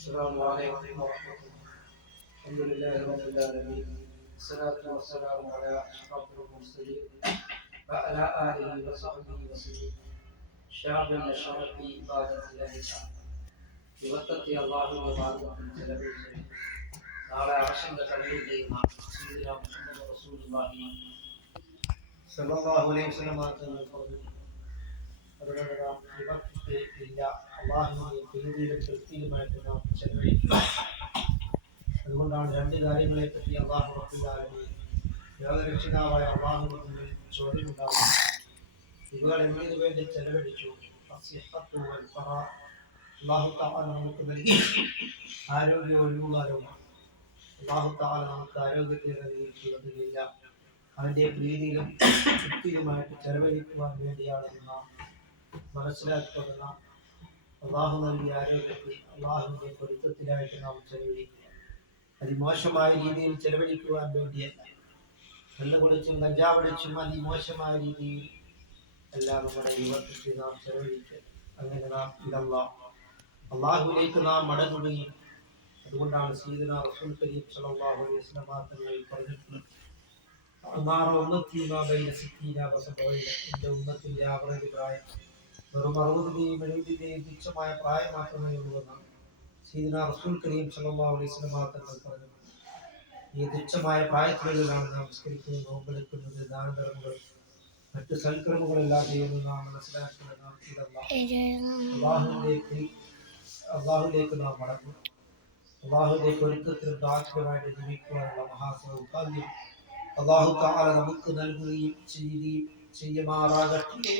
السلام عليكم ورحمة الله. الحمد لله رب العالمين، والصلاة والسلام على أشرف المرسلين وعلى آله وصحبه وسلم. شعب نشر في عبادة الله تعالى. യുവത്വത്തെ അള്ളാഹുവിന്റെ മാർഗത്തിൽ ചെലവഴിച്ച് നാളെ ആശങ്ക കടലിന്റെയും റസൂലുള്ളാഹി സ്വല്ലല്ലാഹു അലൈഹി വസല്ലം തങ്ങൾ പറഞ്ഞു, അതുകൊണ്ട് നാം വിഭക്തി ഇല്ല, അള്ളാഹുവിന്റെ പ്രീതിയിലും തൃപ്തിയിലുമായിട്ട് നാം ചെലവഴിക്കുക. അതുകൊണ്ടാണ് രണ്ട് കാര്യങ്ങളെ പറ്റി അള്ളാഹു റബ്ബുൽ ആലമീൻ ലോകരക്ഷിതാവായ അള്ളാഹുവിന്റെ മുന്നിൽ ചോദ്യമുണ്ടാകും. ഇവകൾ എന്തിനു വേണ്ടി ചെലവഴിച്ചു? അള്ളാഹു തആല നമുക്ക് നൽകി ആരോഗ്യവും അള്ളാഹു തആല നമുക്ക് ആരോഗ്യത്തെ നൽകിയിട്ടുള്ളതില്ല, അവന്റെ പ്രീതിയിലും തൃപ്തിയിലുമായിട്ട് ചെലവഴിക്കുവാൻ വേണ്ടിയാണെന്ന് നാം മനസ്സിലാക്കുന്ന അള്ളാഹു നൽകിയ ആരോഗ്യത്തെ അള്ളാഹുവിന്റെ പൊരുത്തത്തിലായിട്ട് നാം ചെലവഴിക്കുക. അതിമോശമായ രീതിയിൽ ചെലവഴിക്കുവാൻ വേണ്ടിയല്ല. വെള്ളകുടിച്ചും കഞ്ചാവടിച്ചും അതിമോശമായ രീതിയിൽ എല്ലാം നമ്മുടെ യുവത്വത്തെ നാം ചെലവഴിക്കുക. അങ്ങനെ നാം അള്ളാഹുവിലേക്ക് നാം മടങ്ങുകയും, അതുകൊണ്ടാണ് സയ്യിദുനാ റസൂൽ കരീം സ്വല്ലല്ലാഹു അലൈഹി വസല്ലം തങ്ങൾ പറഞ്ഞിട്ടുള്ളത്, എന്റെ ഉമ്മത്തിന്റെ ആവറേജ് പ്രായം വെറും 60-ന്റെയും 70-ന്റെയും തുച്ഛമായ പ്രായം മാത്രമേ ഉള്ളൂ എന്നാണ് സയ്യിദുനാ റസൂൽ കരീം സ്വല്ലല്ലാഹു അലൈഹി വസല്ലം തങ്ങൾ പറഞ്ഞത്. ഈ തുച്ഛമായ പ്രായത്തിലുള്ളതാണ് നാം നമസ്കരിക്കുന്നത്, നോമ്പെടുക്കുന്നത്, ദാനധർമ്മങ്ങൾ, മറ്റ് സൽക്കർമ്മങ്ങളെല്ലാം ചെയ്യുന്നത്. നാം മനസ്സിലാക്കുന്നത് അള്ളാഹുലേക്ക് നാം മടങ്ങും. അള്ളാഹുവിന്റെ പൊരുത്തത്തിലും ദാക്ഷ്യമായിട്ട് ജീവിക്കുവാനുള്ള മഹാസൗഭാഗ്യം അള്ളാഹു തആല നമുക്ക് നൽകുകയും ചെയ്യുമാറാകട്ടെ.